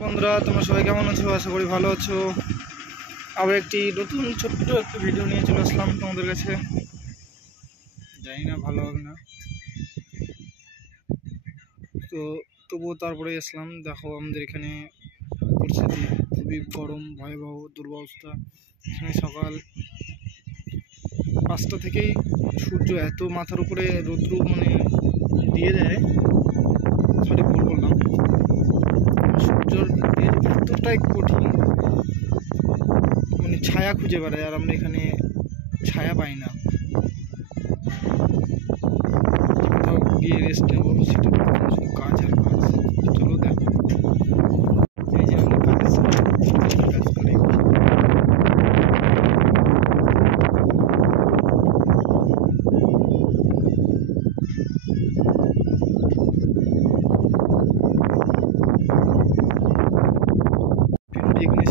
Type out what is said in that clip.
বন্ধুরা, তোমরা সবাই কেমন আছো? আশা করি ভালো আছো। আবার একটি নতুন ছোট্ট একটা ভিডিও নিয়ে চলে আসলাম তোমাদের কাছে। জানি না ভালো হবে না, তো তবুও তারপরে আসলাম। দেখো আমাদের এখানে পরিস্থিতি খুবই গরম, ভয়াবহ দুরবস্থা। এখানে সকাল 5টা থেকেই সূর্য এত মাথার উপরে রৌদ্র দিয়ে দেয়, সরি ভুল বললাম। সূর্যের এতটাই কঠিন, ছায়া খুঁজে বেড়ায়, আর আমরা এখানে ছায়া পাই না। কোথাও গিয়ে রেস্ট নেবো, সেটা শুধু কাজ আর কাজ। চলো দেখো, এই যে আমরা কাজ করি। এখানে